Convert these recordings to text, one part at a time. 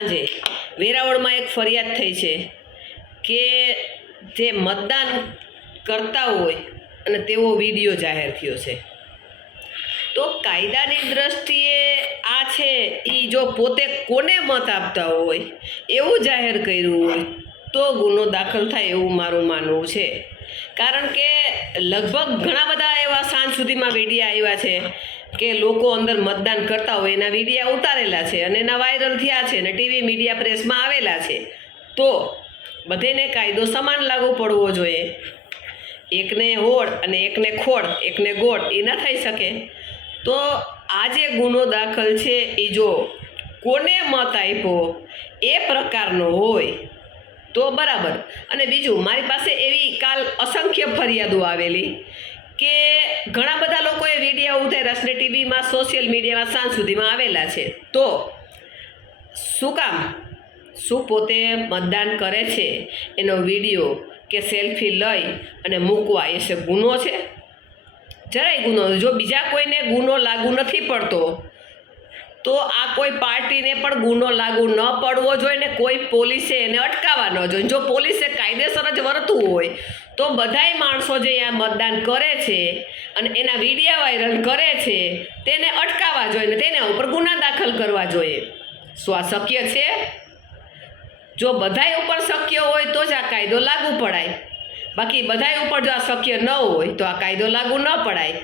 જે વેરાવળમાં એક ફરિયાદ થઈ છે કે જે મતદાન કરતા હોય અને તેવો વિડીયો જાહેર થયો છે. તો કાયદાની દ્રષ્ટિએ આ છે એ જો પોતે કોને મત આપતા હોય એવું જાહેર કર્યું હોય તો ગુનો દાખલ થાય એવું મારું માનવું છે. કારણ કે લગભગ ઘણા બધા એવા સાંજ સુધીમાં વિડીયા આવ્યા છે કે લોકો અંદર મતદાન કરતા હોય એના વિડીયા ઉતારેલા છે અને એના વાયરલ થયા છે અને ટીવી મીડિયા પ્રેસમાં આવેલા છે. તો બધાને કાયદો સમાન લાગુ પડવો જોઈએ. એકને હોડ અને એકને ખોડ, એકને ગોળ એ ન થઈ શકે. તો આ જે ગુનો દાખલ છે એ જો કોને મત આપ્યો એ પ્રકારનો હોય તો બરાબર. અને બીજું, મારી પાસે એવી કાલ અસંખ્ય ફરિયાદો આવેલી કે ઘણા બધા લોકોએ વિડીયો ઉતાર્યા છે, ટીવીમાં, સોશિયલ મીડિયામાં સાંજ સુધીમાં આવેલા છે. તો શું કામ? શું પોતે મતદાન કરે છે એનો વિડીયો કે સેલ્ફી લઈ અને મૂકવા એ છે ગુનો છે? જરાય ગુનો. જો બીજા કોઈને ગુનો લાગુ નથી પડતો તો આ કોઈ પાર્ટીને પણ ગુનો લાગુ ન પડવો જોઈએ ને કોઈ પોલીસે એને અટકાવવા ન જોઈએ. જો પોલીસે કાયદેસર જ વર્તવું હોય તો બધાય માણસો જે અહીંયા મતદાન કરે છે અને એના વિડીયા વાયરલ કરે છે તેને અટકાવવા જોઈએ ને તેના ઉપર ગુના દાખલ કરવા જોઈએ. શું આ શક્ય છે? જો બધાય ઉપર શક્ય હોય તો જ આ કાયદો લાગુ પડાય. બાકી બધાય ઉપર જો આ શક્ય ન હોય તો આ કાયદો લાગુ ન પડાય.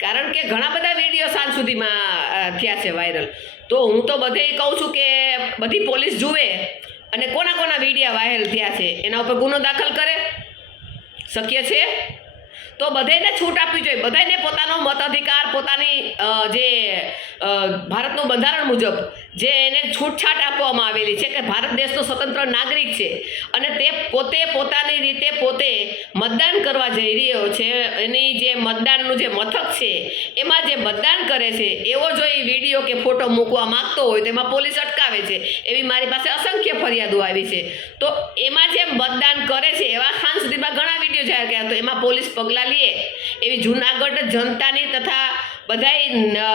કારણ કે ઘણા બધા વિડીયો સાંજ સુધીમાં થયા છે વાયરલ. તો હું તો બધે કહું છું કે બધી પોલીસ જુએ અને કોના કોના વિડીયા વાયરલ થયા છે એના ઉપર ગુનો દાખલ કરે. શક્ય છે? તો બધાને છૂટ આપવી જોઈએ. બધાને પોતાનો મતાધિકાર, પોતાની જે ભારતનું બંધારણ મુજબ જે એને છૂટછાટ આપવામાં આવેલી છે કે ભારત દેશનો સ્વતંત્ર નાગરિક છે અને તે પોતે પોતાની રીતે પોતે મતદાન કરવા જઈ રહ્યો છે. એની જે મતદાનનું જે મથક છે એમાં જે મતદાન કરે છે એવો જો એ વિડીયો કે ફોટો મૂકવા માગતો હોય તો એમાં પોલીસ અટકાવે છે. એવી મારી પાસે અસંખ્ય ફરિયાદો આવી છે. તો એમાં જે મતદાન કરે છે એવા સાંજ સુધીમાં ઘણા વિડીયો જાહેર કર્યા તો એમાં પોલીસ પગલાં લે એવી જૂનાગઢ જનતાની તથા બધાય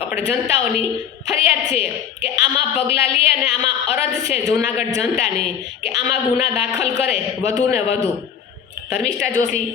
આપણે જનતાઓની ફરિયાદ છે કે આમાં પગલાં લે અને આમાં અરજ છે જૂનાગઢ જનતાની કે આમાં ગુના દાખલ કરે વધુ ને વધુ. ધર્મિષ્ઠા જોશી.